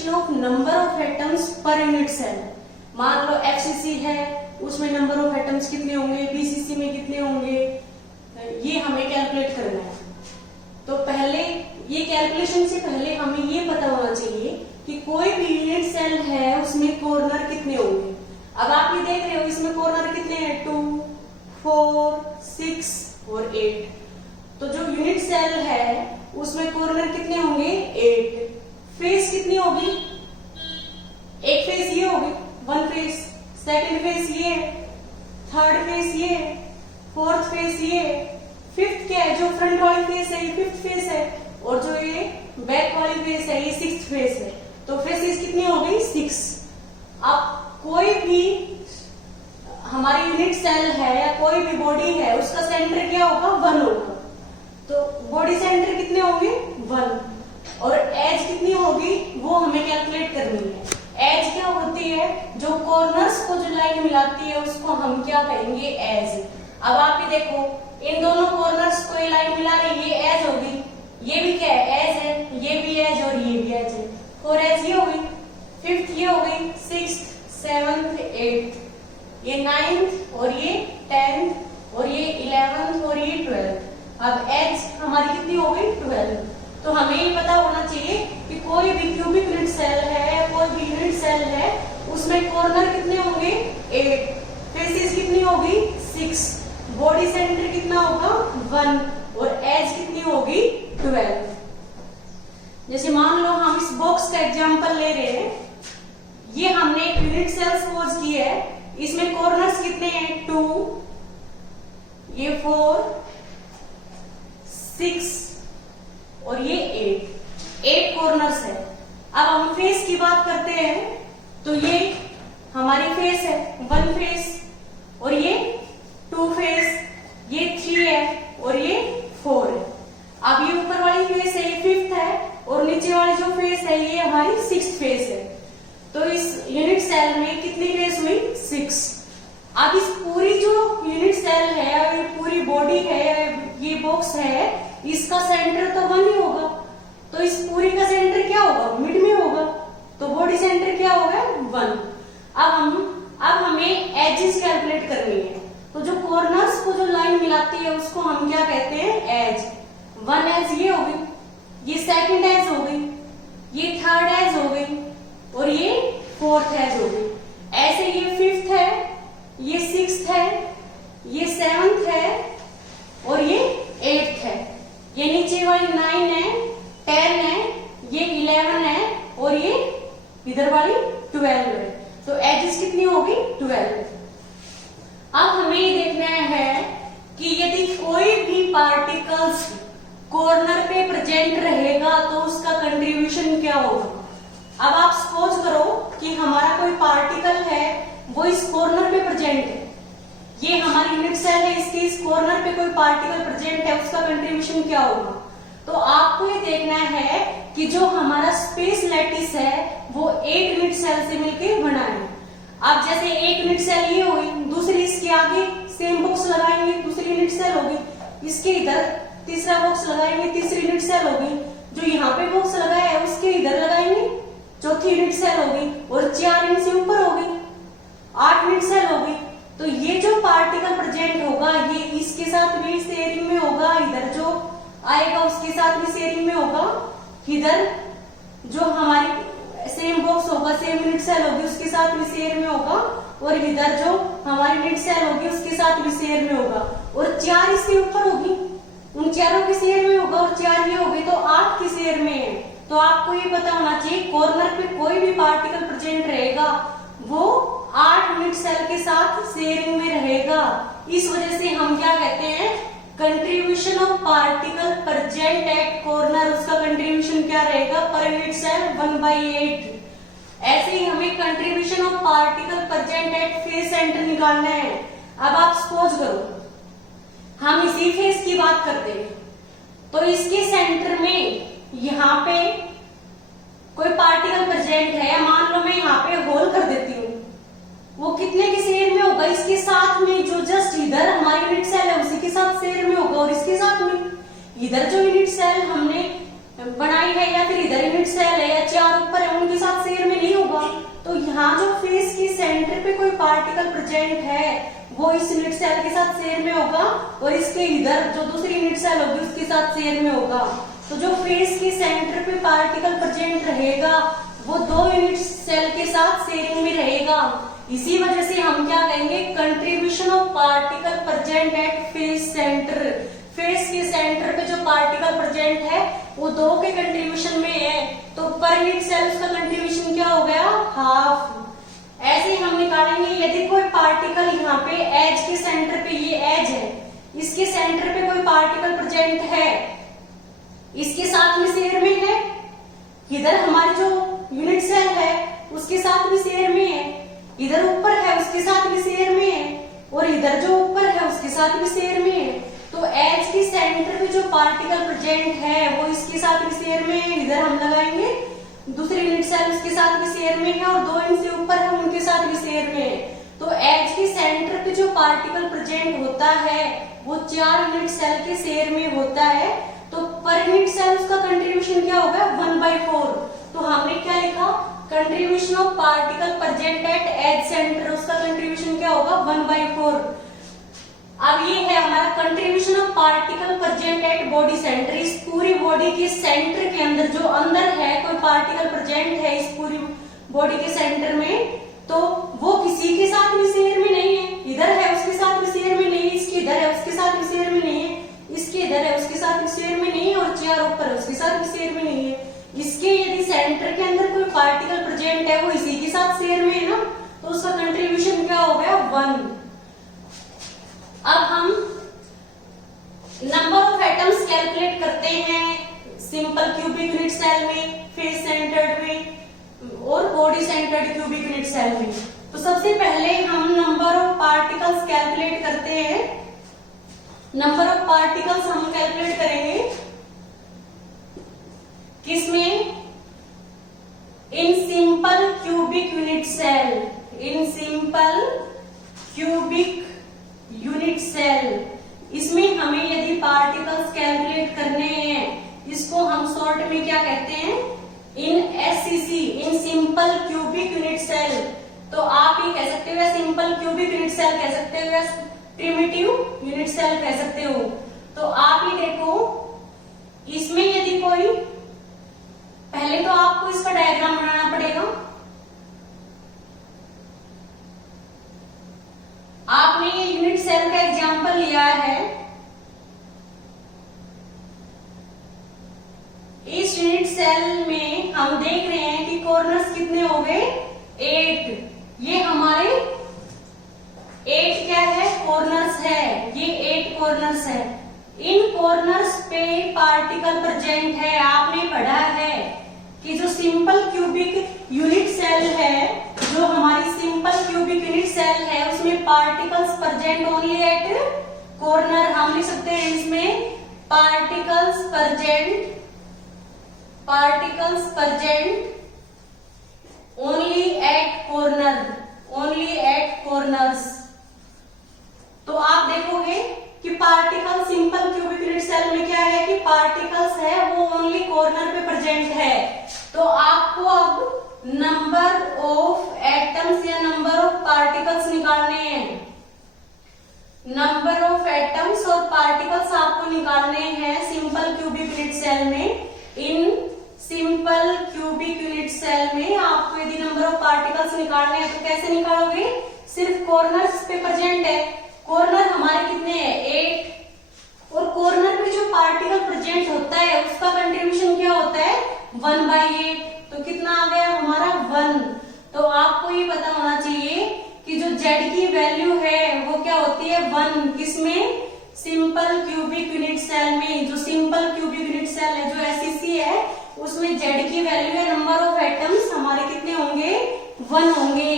Calculation of number of atoms per unit cell. मान लो FCC है, उसमें नंबर ऑफ एटम्स कितने होंगे, बीसीसी में कितने होंगे, ये हमें कैलकुलेट करना है। तो पहले ये कैलकुलेशन से पहले हमें ये पता होना चाहिए कि कोई भी यूनिट सेल है उसमें कॉर्नर कितने होंगे। अब आप ये देख रहे हो इसमें कॉर्नर कितने हैं, 2, 4, 6 और 8। तो जो यूनिट सेल है उसमें कॉर्नर कितने होंगे, 8। फेस कितनी होगी, एक फेस ये होगी, 1 फेस, सेकंड फेस ये, थर्ड फेस ये, फोर्थ फेस ये, फिफ्थ क्या है, जो फ्रंट वाली फेस है ये फिफ्थ फेस है, और जो ये बैक वाली फेस है ये सिक्स्थ फेस है। तो फेसेस कितनी हो गई, 6। अब कोई भी हमारी यूनिट सेल है या कोई भी बॉडी है उसका सेंटर क्या होगा, 1 होगा। तो बॉडी सेंटर कितने होंगे, 1, और एज कितनी होगी वो हमें कैलकुलेट करनी है। एज क्या होती है, जो कॉर्नर्स को जो लाइन मिलाती है उसको हम क्या कहेंगे, एज। अब आप ये देखो इन दोनों कॉर्नर्स को ये लाइन मिला रही है, ये एज होगी, ये भी क्या है, एज है, ये भी एज और ये भी एज है। 4 एज ये होगी, 5th ये हो गई, 6th, 7th, 8th, ये 9th और ये 10th और ये 11th और ये 12th। अब एज हमारी कितनी हो गई, 12। तो हमें ये पता होना चाहिए कि कोई भी क्यूबिक यूनिट सेल है, कोई भी यूनिट सेल है उसमें कॉर्नर कितने होंगे, 8, फेसेस कितनी होगी, 6, बॉडी सेंटर कितना होगा, 1, और एज कितनी होगी, 12। जैसे मान लो हम इस बॉक्स का एग्जांपल ले रहे हैं, ये हमने एक यूनिट सेल सपोज की है, इसमें कॉर्नर्स कितने हैं, 2, ये 4, 6 और ये 8 कॉर्नर्स है। अब हम फेस की बात करते हैं तो ये हमारी फेस है, 1 फेस, और ये 2 फेस, ये 3 है और ये 4 है। अब ये ऊपर वाली फेस है ये 5th है, और नीचे वाली जो फेस है ये हमारी 6th फेस है। तो इस यूनिट सेल में कितनी फेस हुई, 6। अब इस पूरी जो यूनिट सेल है, ये पूरी बॉडी है, ये बॉक्स है, इसका सेंटर तो 1 ही होगा। तो इस पूरी का सेंटर क्या होगा, मिड में होगा, तो बॉडी सेंटर क्या होगा, 1। अब हमें एजेस कैलकुलेट करनी है। तो जो कॉर्नर्स को जो लाइन मिलाती है उसको हम क्या कहते हैं, एज। 1 एज ये हो गई, ये सेकंड एज हो गई, ये थर्ड एज हो गई, और ये 4th एज हो गई। ऐसे ये 5th है, ये 6th है, ये 7th है और ये 8th है। ये नीचे वाली 9 है, 10 है, ये 11 है और ये इधर वाली 12 है। तो एजेस कितनी होगी, 12। अब हमें ये देखना है कि यदि कोई भी पार्टिकल्स कॉर्नर पे प्रेजेंट रहेगा तो उसका कंट्रीब्यूशन क्या होगा। अब आप सपोज करो कि हमारा कोई पार्टिकल है वो इस कॉर्नर पे प्रेजेंट है, ये हमारी यूनिट सेल है, इसके इस कॉर्नर पे कोई पार्टिकल प्रेजेंट है, उसका कंट्रीब्यूशन क्या होगा। तो आपको ये देखना है कि जो हमारा स्पेस लैटिस है वो एक यूनिट सेल से मिलकर बना है। अब जैसे एक यूनिट सेल ये होगी, दूसरी इसके आगे सेम बॉक्स लगाएंगे, दूसरी यूनिट सेल होगी, इसके इधर तीसरा बॉक्स लगाएंगे, तीसरी यूनिट सेल होगी, जो यहाँ पे बॉक्स लगाया है उसके इधर लगाएंगे, चौथी यूनिट सेल होगी, और 4 इनसे ऊपर होगी, 8 यूनिट सेल होगी। तो ये जो पार्टिकल प्रेजेंट होगा ये इसके साथ भी शेयरिंग में होगा, इधर जो आएगा उसके साथ भी शेयरिंग में होगा, इधर जो हमारी सेम बॉक्स होगा, सेम यूनिट सेल होगी उसके साथ भी शेयर में होगा, और इधर जो हमारी यूनिट सेल होगी उसके साथ भी शेयर में होगा, और 4 इसके ऊपर होगी, उन चारों के शेयर में होगा, और 4 ये होगी तो 8 के शेयर में है। तो आपको ये पता होना चाहिए कॉर्नर पे कोई भी पार्टिकल प्रेजेंट रहेगा वो 8 यूनिट सेल के साथ शेयरिंग में रहेगा। इस वजह से हम क्या कहते हैं, contribution of particle present eight corner, उसका कंट्रीब्यूशन क्या रहेगा पर यूनिट सेल 1/8। ऐसे ही हमें contribution of particle present at face centre निकालना है। अब आप सपोज करो हम इसी फेस की बात करते हैं, तो इसके सेंटर में यहाँ पे कोई पार्टिकल प्रेजेंट है, मान लो मैं यहाँ पे होल कर देती हूँ, वो कितने के शेयर में होगा, इसके साथ में जो जस्ट इधर हमारी यूनिट सेल है उसी के साथ शेयर में होगा, और इसके साथ में इधर जो यूनिट सेल हमने बनाई है या फिर इधर यूनिट सेल है या 4 ऊपर है, उनके साथ शेयर में नहीं होगा। तो यहाँ जो फेस की सेंटर पे कोई पार्टिकल प्रेजेंट है वो इस यूनिट सेल के साथ शेयर में होगा, और इसके इधर जो दूसरी यूनिट सेल होगी उसके साथ शेयर में होगा। तो जो फेस की सेंटर पे पार्टिकल प्रेजेंट रहेगा वो 2 यूनिट सेल के साथ शेयरिंग में रहेगा। इसी वजह से हम क्या कहेंगे, contribution of particle present at face centre. Face के सेंटर पे जो पार्टिकल प्रेजेंट है वो 2 के कंट्रीब्यूशन में है, तो पर यूनिट सेल उसका कंट्रीब्यूशन क्या हो गया, हाफ। ऐसे ही हम निकालेंगे, यदि कोई पार्टिकल यहाँ पे एज के सेंटर पे, ये एज है, इसके सेंटर पे कोई पार्टिकल प्रेजेंट है, इसके साथ में शेयर में है, इधर हमारी जो यूनिट सेल है उसके साथ भी शेयर में है, इधर ऊपर है उसके साथ भी शेयर में है, और इधर जो ऊपर है उसके साथ भी शेयर में है। तो एज की सेंटर पे जो पार्टिकल प्रेजेंट है वो इसके साथ भी शेयर में है, इधर हम लगाएंगे, दूसरी यूनिट सेल उसके साथ भी शेयर में है, और 2 इनसे ऊपर है उनके साथ भी शेयर में है। तो एज की सेंटर पे जो पार्टिकल प्रेजेंट होता है वो 4 यूनिट सेल के शेयर में होता है। तो पर यूनिट सेल उसका कंट्रीब्यूशन क्या होगा, 1/4। तो हमने क्या लिखा, contribution of particle present at edge center, उसका कंट्रीब्यूशन क्या होगा, 1/4। अब ये है हमारा contribution of particle present at body center. इस पूरी बॉडी के सेंटर के अंदर जो अंदर है कोई पार्टिकल प्रेजेंट है इस पूरी बॉडी के सेंटर में, तो वो किसी के साथ भी शेयर में नहीं है, इधर है उसके साथ भी शेयर में नहीं है, इसके इधर है उसके साथ भी शेयर में नहीं है, इसके इधर है उसके साथ भी शेयर में नहीं है, और 4 ऊपर है उसके साथ भी शेयर में नहीं है। इसके यदि सेंटर के अंदर कोई पार्टिकल प्रेजेंट है वो इसी के साथ शेयर में है ना, तो उसका कंट्रीब्यूशन क्या हो गया, 1। अब हम नंबर ऑफ एटम्स कैलकुलेट करते हैं सिंपल क्यूबिक यूनिट सेल में, फेस सेंटर्ड में और body centered cubic unit cell में। तो सबसे पहले हम नंबर ऑफ पार्टिकल्स कैलकुलेट करते हैं। नंबर ऑफ पार्टिकल्स हम कैलकुलेट करेंगे किसमें, इन सिंपल क्यूबिक यूनिट सेल, इन सिंपल क्यूबिक यूनिट सेल। इसमें हमें यदि पार्टिकल्स कैलकुलेट करने हैं, इसको हम शॉर्ट में क्या कहते हैं, in SCC, in simple cubic unit cell. तो आप ये कह सकते हो या सिंपल क्यूबिक यूनिट सेल कह सकते हो या प्रिमिटिव यूनिट सेल कह सकते हो। तो आप ये देखो, इसमें यदि कोई, पहले तो आपको इसका डायग्राम बनाना पड़ेगा। आपने ये यूनिट सेल का एग्जांपल लिया है, इस यूनिट सेल में हम देख रहे हैं कि कॉर्नर्स कितने हो गए, 8। ये हमारे 8 क्या है, कॉर्नर्स है, ये 8 कॉर्नर्स है। इन कॉर्नर्स पे पार्टिकल प्रेजेंट है। आपने पढ़ा है कि जो सिंपल क्यूबिक यूनिट सेल है, जो हमारी सिंपल क्यूबिक यूनिट सेल है, उसमें particles present only at corner. हम लिख सकते हैं इसमें particles present only at corner, only at corners. तो आप देखोगे कि particle simple cubic unit cell में क्या है कि पार्टिकल्स है वो ओनली कॉर्नर पे प्रेजेंट है। तो आपको अब नंबर ऑफ एटम्स या नंबर ऑफ पार्टिकल्स निकालने हैं। नंबर ऑफ एटम्स और पार्टिकल्स आपको निकालने हैं सिंपल क्यूबिक यूनिट सेल में। इन सिंपल क्यूबिक यूनिट सेल में आपको यदि नंबर ऑफ पार्टिकल्स निकालने हैं तो कैसे निकालोगे, सिर्फ कॉर्नर्स पे प्रेजेंट है। कॉर्नर हमारे कितने हैं, 8, और कॉर्नर पे जो पार्टिकल प्रेजेंट होता है उसका कंट्रीब्यूशन क्या होता है, 1/8। तो कितना आ गया हमारा, 1। तो आपको ये पता होना चाहिए कि जो z की वैल्यू है वो क्या होती है, 1। किसमें, सिंपल क्यूबिक यूनिट सेल में। जो सिंपल क्यूबिक यूनिट सेल है, जो एससीसी है, उसमें z की वैल्यू है, नंबर ऑफ एटम्स हमारे कितने होंगे, 1 होंगे।